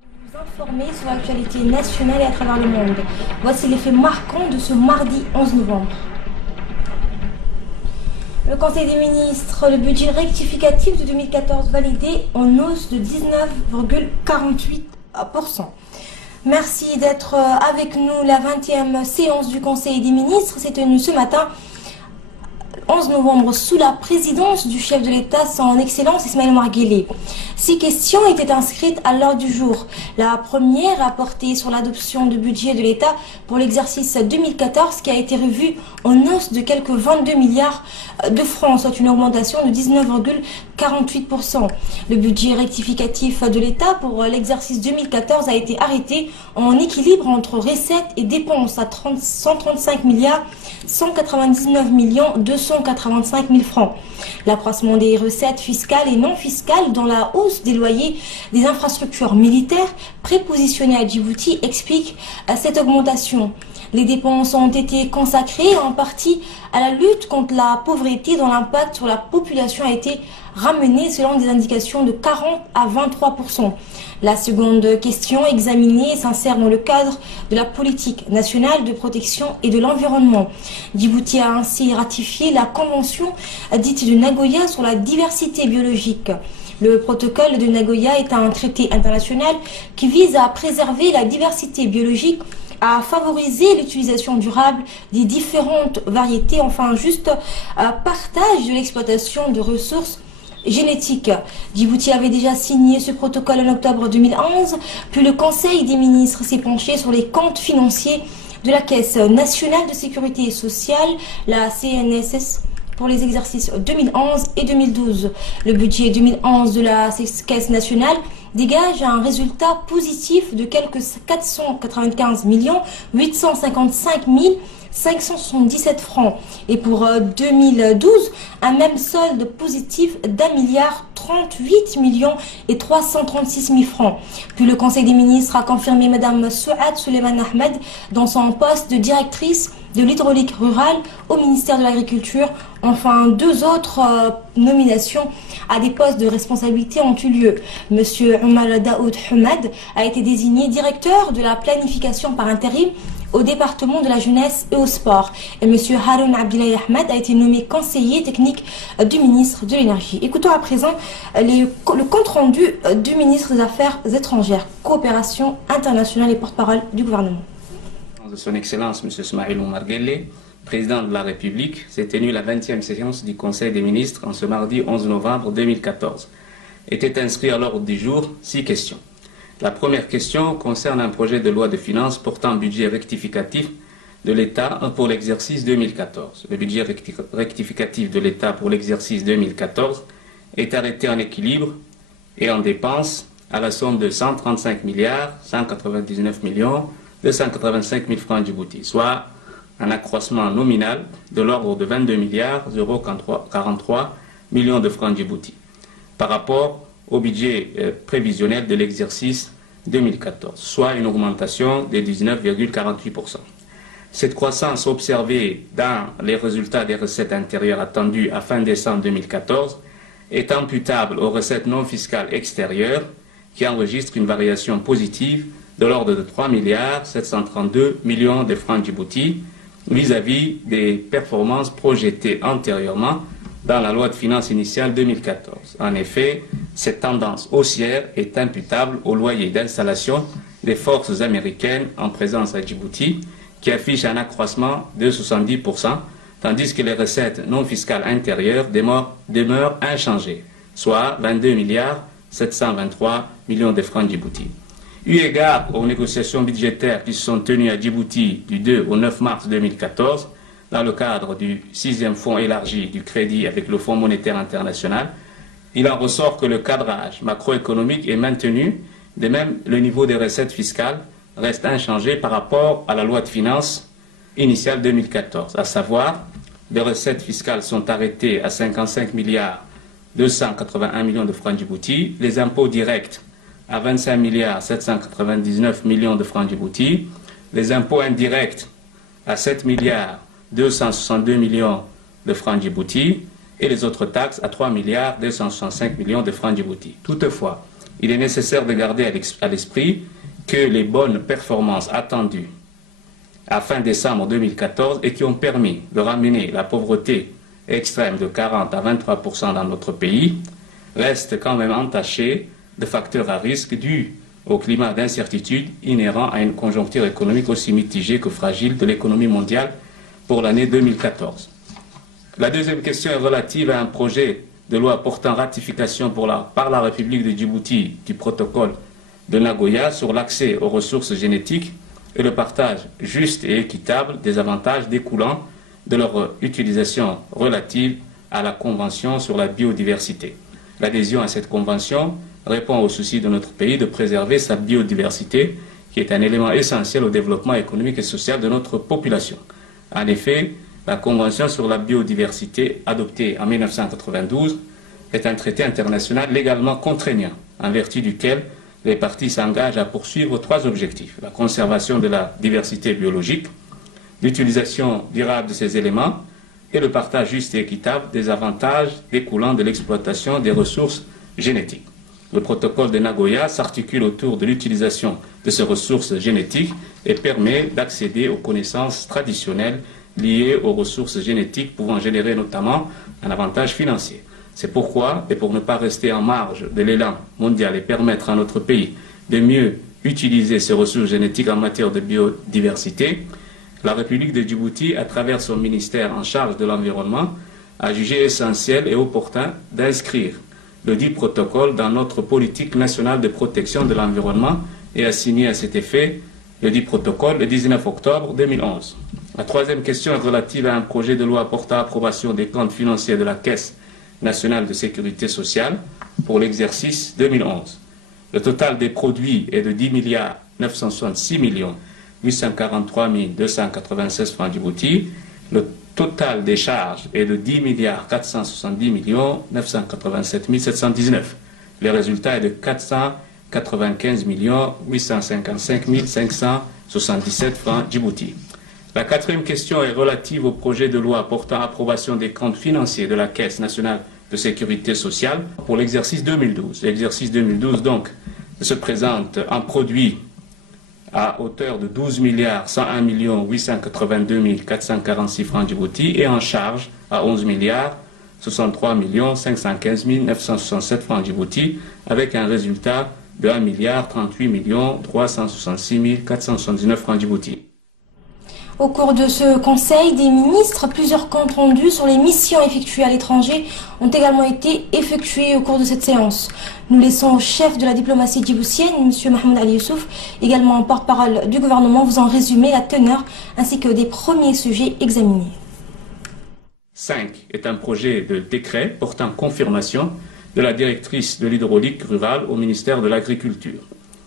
Vous informer sur l'actualité nationale et à travers le monde. Voici les faits marquants de ce mardi 11 novembre. Le Conseil des ministres, le budget rectificatif de 2014 validé en hausse de 19,48%. Merci d'être avec nous. La 20e séance du Conseil des ministres s'est tenue ce matin 11 novembre sous la présidence du chef de l'État, son Excellence Ismaël Omar Guelleh. 6 questions étaient inscrites à l'ordre du jour. La première a porté sur l'adoption du budget de l'État pour l'exercice 2014 qui a été revu en hausse de quelques 22 milliards de francs, soit une augmentation de 19,48%. Le budget rectificatif de l'État pour l'exercice 2014 a été arrêté en équilibre entre recettes et dépenses à 135 milliards 199 millions 285 000 francs. L'accroissement des recettes fiscales et non fiscales dans la hausse des loyers des infrastructures militaires prépositionnées à Djibouti explique cette augmentation. Les dépenses ont été consacrées en partie à la lutte contre la pauvreté dont l'impact sur la population a été ramené selon des indications de 40 à 23%. La seconde question examinée s'insère dans le cadre de la politique nationale de protection et de l'environnement. Djibouti a ainsi ratifié la convention dite de Nagoya sur la diversité biologique. Le protocole de Nagoya est un traité international qui vise à préserver la diversité biologique, à favoriser l'utilisation durable des différentes variétés, enfin un juste partage de l'exploitation de ressources génétiques. Djibouti avait déjà signé ce protocole en octobre 2011, puis le Conseil des ministres s'est penché sur les comptes financiers de la Caisse nationale de sécurité sociale, la CNSS, pour les exercices 2011 et 2012. Le budget 2011 de la Caisse nationale dégage un résultat positif de quelques 495 855 577 francs. Et pour 2012, un même solde positif d'1 milliard 38 millions et 336 000 francs. Puis le Conseil des ministres a confirmé Mme Souad Suleiman Ahmed dans son poste de directrice de l'hydraulique rurale au ministère de l'Agriculture. Enfin, 2 autres nominations à des postes de responsabilité ont eu lieu. Monsieur Omar Daoud Hamad a été désigné directeur de la planification par intérim au département de la jeunesse et au sport. Et M. Haroun Abdillahi Ahmed a été nommé conseiller technique du ministre de l'Énergie. Écoutons à présent le compte-rendu du ministre des Affaires étrangères, coopération internationale et porte-parole du gouvernement. De son Excellence M. Ismaël Omar Guelleh, président de la République, s'est tenue la 20e séance du Conseil des ministres en ce mardi 11 novembre 2014. Étaient inscrits à l'ordre du jour 6 questions. La première question concerne un projet de loi de finances portant budget rectificatif de l'État pour l'exercice 2014. Le budget rectificatif de l'État pour l'exercice 2014 est arrêté en équilibre et en dépenses à la somme de 135 milliards 199 millions 285 000 francs Djibouti, soit un accroissement nominal de l'ordre de 22 milliards 043 millions de francs Djibouti par rapport au budget prévisionnel de l'exercice 2014, soit une augmentation de 19,48%. Cette croissance observée dans les résultats des recettes intérieures attendues à fin décembre 2014 est imputable aux recettes non fiscales extérieures qui enregistrent une variation positive de l'ordre de 3 milliards 732 millions de francs Djibouti vis-à-vis des performances projetées antérieurement dans la loi de finances initiale 2014. En effet, cette tendance haussière est imputable au loyer d'installation des forces américaines en présence à Djibouti, qui affiche un accroissement de 70%, tandis que les recettes non fiscales intérieures demeurent inchangées, soit 22 milliards 723 millions de francs Djibouti. Eu égard aux négociations budgétaires qui se sont tenues à Djibouti du 2 au 9 mars 2014, dans le cadre du 6e fonds élargi du crédit avec le Fonds monétaire international, il en ressort que le cadrage macroéconomique est maintenu, de même le niveau des recettes fiscales reste inchangé par rapport à la loi de finances initiale 2014, à savoir les recettes fiscales sont arrêtées à 55 milliards 281 millions de francs Djibouti, les impôts directs à 25 milliards 799 millions de francs Djibouti, les impôts indirects à 7 milliards 262 millions de francs Djibouti et les autres taxes à 3 milliards 265 millions de francs Djibouti. Toutefois, il est nécessaire de garder à l'esprit que les bonnes performances attendues à fin décembre 2014 et qui ont permis de ramener la pauvreté extrême de 40 à 23% dans notre pays restent quand même entachées de facteurs à risque dus au climat d'incertitude inhérent à une conjoncture économique aussi mitigée que fragile de l'économie mondiale pour l'année 2014. La deuxième question est relative à un projet de loi portant ratification par la République de Djibouti du protocole de Nagoya sur l'accès aux ressources génétiques et le partage juste et équitable des avantages découlant de leur utilisation relative à la Convention sur la biodiversité. L'adhésion à cette convention répond au souci de notre pays de préserver sa biodiversité, qui est un élément essentiel au développement économique et social de notre population. En effet, la Convention sur la biodiversité, adoptée en 1992, est un traité international légalement contraignant, en vertu duquel les parties s'engagent à poursuivre trois objectifs: la conservation de la diversité biologique, l'utilisation durable de ces éléments et le partage juste et équitable des avantages découlant de l'exploitation des ressources génétiques. Le protocole de Nagoya s'articule autour de l'utilisation de ces ressources génétiques et permet d'accéder aux connaissances traditionnelles liées aux ressources génétiques pouvant générer notamment un avantage financier. C'est pourquoi, et pour ne pas rester en marge de l'élan mondial et permettre à notre pays de mieux utiliser ces ressources génétiques en matière de biodiversité, la République de Djibouti, à travers son ministère en charge de l'environnement, a jugé essentiel et opportun d'inscrire le dit protocole dans notre politique nationale de protection de l'environnement et a signé à cet effet le dit protocole le 19 octobre 2011. La troisième question est relative à un projet de loi portant approbation des comptes financiers de la Caisse nationale de sécurité sociale pour l'exercice 2011. Le total des produits est de 10 966 843 296 francs Djibouti. Le total des charges est de 10 470 987 719. Le résultat est de 495 855 577 francs Djibouti. La quatrième question est relative au projet de loi portant approbation des comptes financiers de la Caisse nationale de sécurité sociale pour l'exercice 2012. L'exercice 2012, donc, se présente en produit à hauteur de 12 101 882 446 francs Djibouti et en charge à 11 63 515 967 francs Djibouti avec un résultat de 1 38 366 479 francs Djibouti. Au cours de ce Conseil des ministres, plusieurs comptes rendus sur les missions effectuées à l'étranger ont également été effectués au cours de cette séance. Nous laissons au chef de la diplomatie djiboutienne, M. Mohamed Ali Youssouf, également en porte-parole du gouvernement, vous en résumer la teneur ainsi que des premiers sujets examinés. 5 est un projet de décret portant confirmation de la directrice de l'hydraulique rurale au ministère de l'Agriculture.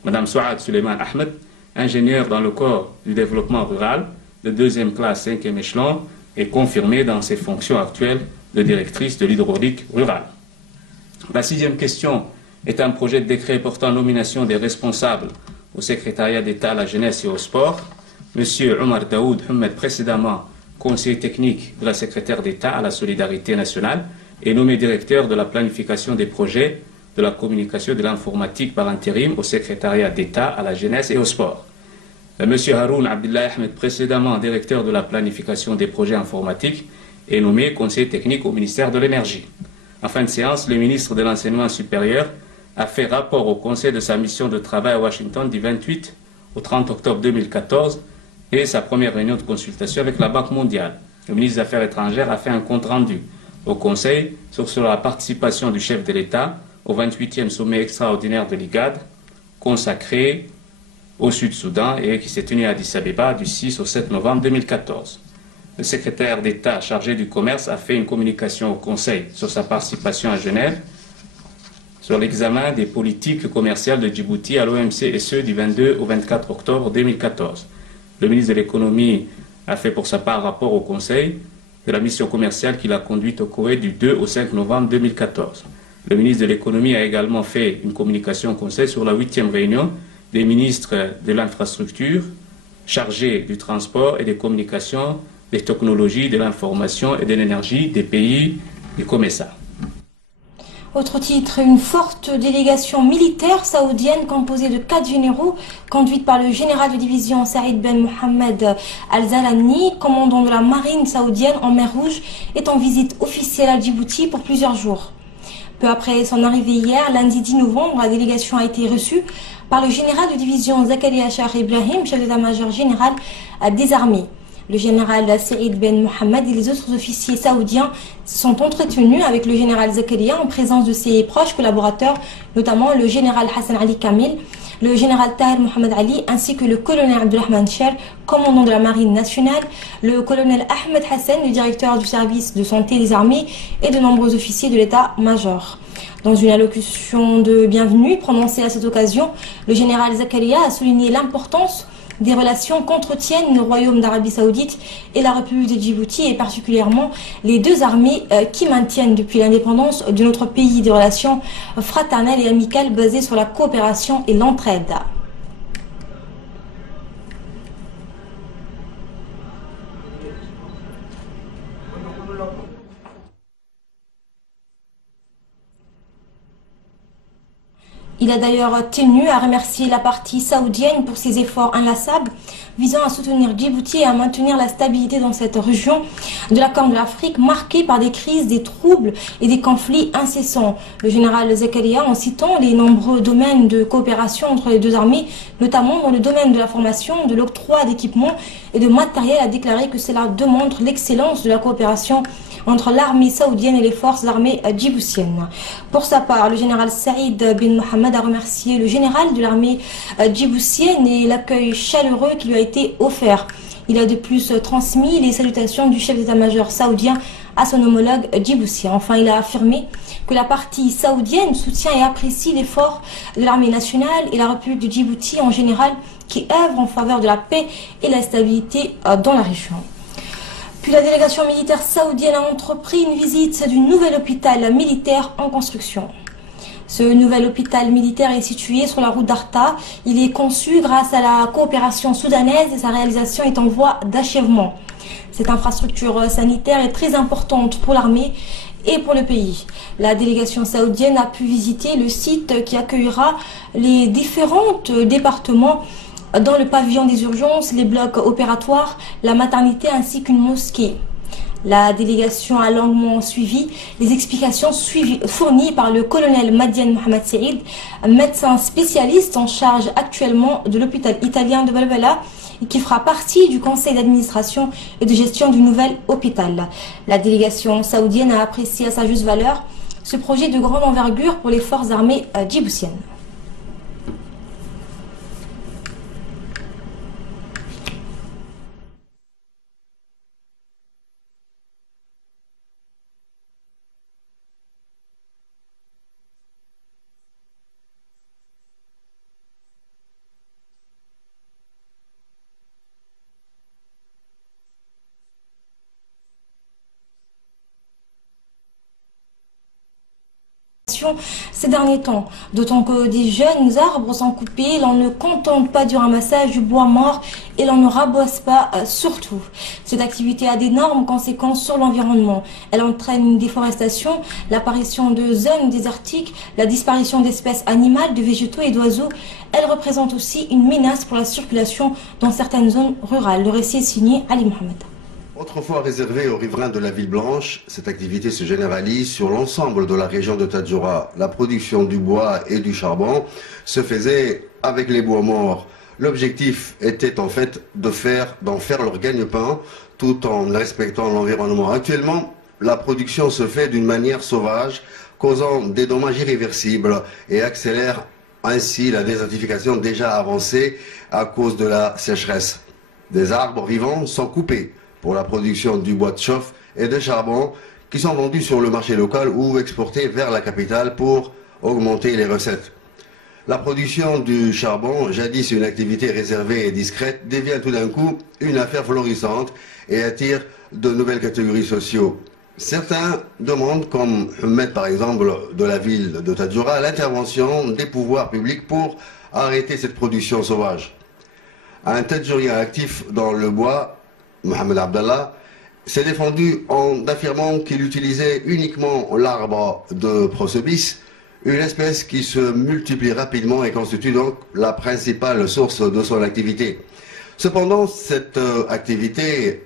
Mme Souad Suleiman Ahmed, ingénieure dans le corps du développement rural, de deuxième classe, 5e échelon, est confirmée dans ses fonctions actuelles de directrice de l'hydraulique rurale. La sixième question est un projet de décret portant nomination des responsables au secrétariat d'État à la jeunesse et au sport. M. Omar Daoud Ahmed, précédemment conseiller technique de la secrétaire d'État à la solidarité nationale, est nommé directeur de la planification des projets, de la communication et de l'informatique par intérim au secrétariat d'État à la jeunesse et au sport. M. Haroun Abdullah Ahmed, précédemment directeur de la planification des projets informatiques, est nommé conseiller technique au ministère de l'Énergie. En fin de séance, le ministre de l'Enseignement supérieur a fait rapport au Conseil de sa mission de travail à Washington du 28 au 30 octobre 2014 et sa première réunion de consultation avec la Banque mondiale. Le ministre des Affaires étrangères a fait un compte-rendu au Conseil sur la participation du chef de l'État au 28e sommet extraordinaire de l'IGAD consacré au Sud-Soudan et qui s'est tenu à Addis Abeba du 6 au 7 novembre 2014. Le secrétaire d'État chargé du commerce a fait une communication au Conseil sur sa participation à Genève sur l'examen des politiques commerciales de Djibouti à l'OMC et ce du 22 au 24 octobre 2014. Le ministre de l'économie a fait pour sa part rapport au Conseil de la mission commerciale qu'il a conduite au Koweït du 2 au 5 novembre 2014. Le ministre de l'économie a également fait une communication au Conseil sur la 8e réunion des ministres de l'infrastructure chargés du transport et des communications, des technologies, de l'information et de l'énergie des pays du COMESA. Autre titre, une forte délégation militaire saoudienne composée de 4 généraux, conduite par le général de division Saïd Ben Mohammed Al-Zalani, commandant de la marine saoudienne en mer Rouge, est en visite officielle à Djibouti pour plusieurs jours. Peu après son arrivée hier, lundi 10 novembre, la délégation a été reçue par le général de division Zakaria Shah Ibrahim, chef d'état-major général des armées. Le général Saïd Ben Mohammed et les autres officiers saoudiens sont entretenus avec le général Zakaria en présence de ses proches collaborateurs, notamment le général Hassan Ali Kamil, le général Tahir Mohamed Ali, ainsi que le colonel Abdulrahman Cher, commandant de la marine nationale, le colonel Ahmed Hassan, le directeur du service de santé des armées, et de nombreux officiers de l'état-major. Dans une allocution de bienvenue prononcée à cette occasion, le général Zakaria a souligné l'importance des relations qu'entretiennent le Royaume d'Arabie Saoudite et la République de Djibouti, et particulièrement les deux armées qui maintiennent depuis l'indépendance de notre pays des relations fraternelles et amicales basées sur la coopération et l'entraide. Il a d'ailleurs tenu à remercier la partie saoudienne pour ses efforts inlassables visant à soutenir Djibouti et à maintenir la stabilité dans cette région de la Corne de l'Afrique marquée par des crises, des troubles et des conflits incessants. Le général Zakaria, en citant les nombreux domaines de coopération entre les deux armées, notamment dans le domaine de la formation, de l'octroi d'équipements et de matériel, a déclaré que cela démontre l'excellence de la coopération entre l'armée saoudienne et les forces armées djiboutiennes. Pour sa part, le général Saïd Ben Mohammed a remercié le général de l'armée djiboutienne et l'accueil chaleureux qui lui a été offert. Il a de plus transmis les salutations du chef d'état-major saoudien à son homologue djiboutien. Enfin, il a affirmé que la partie saoudienne soutient et apprécie l'effort de l'armée nationale et la République de Djibouti en général qui œuvrent en faveur de la paix et la stabilité dans la région. Puis la délégation militaire saoudienne a entrepris une visite du nouvel hôpital militaire en construction. Ce nouvel hôpital militaire est situé sur la route d'Arta. Il est conçu grâce à la coopération soudanaise et sa réalisation est en voie d'achèvement. Cette infrastructure sanitaire est très importante pour l'armée et pour le pays. La délégation saoudienne a pu visiter le site qui accueillera les différents départements dans le pavillon des urgences, les blocs opératoires, la maternité ainsi qu'une mosquée. La délégation a longuement suivi les explications fournies par le colonel Madiane Mohamed Saïd, médecin spécialiste en charge actuellement de l'hôpital italien de Balbala et qui fera partie du conseil d'administration et de gestion du nouvel hôpital. La délégation saoudienne a apprécié à sa juste valeur ce projet de grande envergure pour les forces armées djiboutiennes. Ces derniers temps, d'autant que des jeunes arbres sont coupés, l'on ne contente pas du ramassage du bois mort et l'on ne raboisse pas surtout. Cette activité a d'énormes conséquences sur l'environnement. Elle entraîne une déforestation, l'apparition de zones désertiques, la disparition d'espèces animales, de végétaux et d'oiseaux. Elle représente aussi une menace pour la circulation dans certaines zones rurales. Le récit est signé Ali Mohamed. Autrefois réservée aux riverains de la ville blanche, cette activité se généralise sur l'ensemble de la région de Tadjoura. La production du bois et du charbon se faisait avec les bois morts. L'objectif était en fait d'en faire leur gagne-pain tout en respectant l'environnement. Actuellement, la production se fait d'une manière sauvage, causant des dommages irréversibles et accélère ainsi la désertification déjà avancée à cause de la sécheresse. Des arbres vivants sont coupés pour la production du bois de chauffe et de charbon qui sont vendus sur le marché local ou exportés vers la capitale pour augmenter les recettes. La production du charbon, jadis une activité réservée et discrète, devient tout d'un coup une affaire florissante et attire de nouvelles catégories sociaux. Certains demandent, comme Ahmed par exemple de la ville de Tadjoura, l'intervention des pouvoirs publics pour arrêter cette production sauvage. Un Tadjourien actif dans le bois, Mohamed Abdallah, s'est défendu en affirmant qu'il utilisait uniquement l'arbre de Prosopis, une espèce qui se multiplie rapidement et constitue donc la principale source de son activité. Cependant, cette activité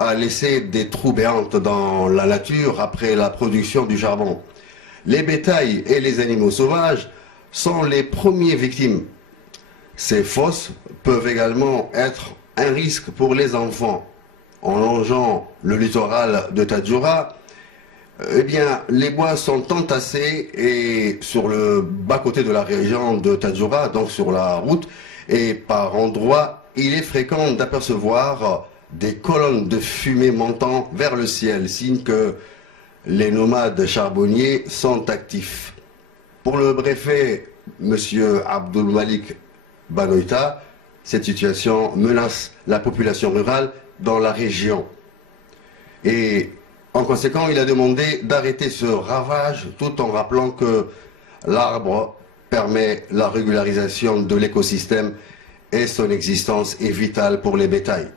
a laissé des trous béants dans la nature après la production du charbon. Les bétails et les animaux sauvages sont les premiers victimes. Ces fosses peuvent également être un risque pour les enfants. En longeant le littoral de Tadjoura, eh bien, les bois sont entassés et sur le bas-côté de la région de Tadjoura, donc sur la route, et par endroits, il est fréquent d'apercevoir des colonnes de fumée montant vers le ciel, signe que les nomades charbonniers sont actifs. Pour le préfet, M. Abdul Malik Banoïta, cette situation menace la population rurale dans la région. Et en conséquent, il a demandé d'arrêter ce ravage tout en rappelant que l'arbre permet la régularisation de l'écosystème et son existence est vitale pour les bétails.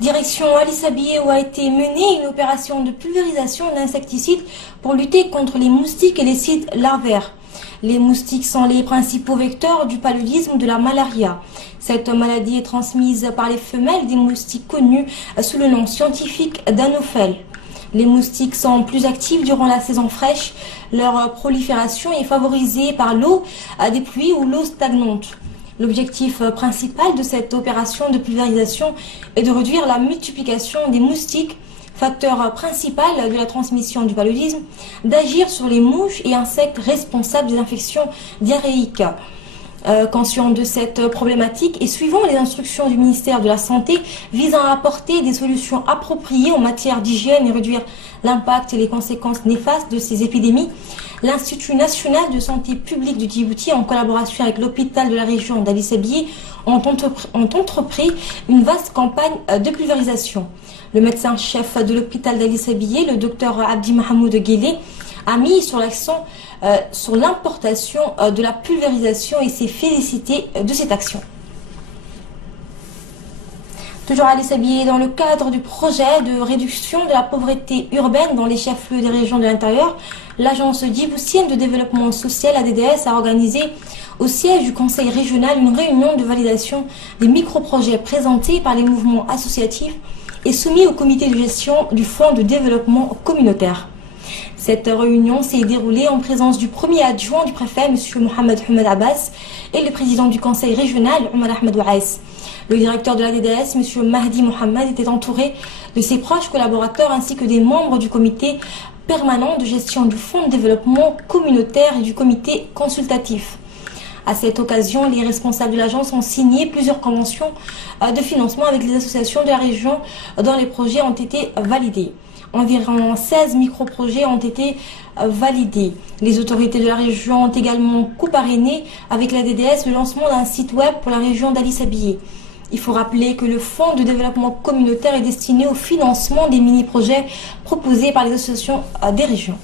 Direction Alisabie où a été menée une opération de pulvérisation d'insecticides pour lutter contre les moustiques et les cides larvaires. Les moustiques sont les principaux vecteurs du paludisme, de la malaria. Cette maladie est transmise par les femelles des moustiques connus sous le nom scientifique d'anophèles. Les moustiques sont plus actifs durant la saison fraîche. Leur prolifération est favorisée par l'eau des pluies ou l'eau stagnante. L'objectif principal de cette opération de pulvérisation est de réduire la multiplication des moustiques, facteur principal de la transmission du paludisme, d'agir sur les mouches et insectes responsables des infections diarrhéiques. Conscient de cette problématique et suivant les instructions du ministère de la Santé visant à apporter des solutions appropriées en matière d'hygiène et réduire l'impact et les conséquences néfastes de ces épidémies, l'Institut national de santé publique du Djibouti, en collaboration avec l'hôpital de la région d'Alisabie, ont entrepris une vaste campagne de pulvérisation. Le médecin-chef de l'hôpital d'Alisabie, le docteur Abdi Mahamoud Guélé, a mis sur l'accent sur l'importation de la pulvérisation et s'est félicité de cette action. Toujours à Alisabie, dans le cadre du projet de réduction de la pauvreté urbaine dans les chefs-lieux des régions de l'intérieur, l'agence djiboutienne de développement social ADDS a organisé au siège du conseil régional une réunion de validation des micro-projets présentés par les mouvements associatifs et soumis au comité de gestion du fonds de développement communautaire. Cette réunion s'est déroulée en présence du premier adjoint du préfet, M. Mohamed Ahmed Abbas, et le président du conseil régional, Omar Ahmed Ouaïs. Le directeur de l'ADDS, M. Mahdi Mohamed, était entouré de ses proches collaborateurs ainsi que des membres du comité permanent de gestion du fonds de développement communautaire et du comité consultatif. À cette occasion, les responsables de l'agence ont signé plusieurs conventions de financement avec les associations de la région dont les projets ont été validés. Environ 16 micro-projets ont été validés. Les autorités de la région ont également co-parrainé avec la DDS le lancement d'un site web pour la région d'Alisabie. Il faut rappeler que le fonds de développement communautaire est destiné au financement des mini-projets proposés par les associations des régions.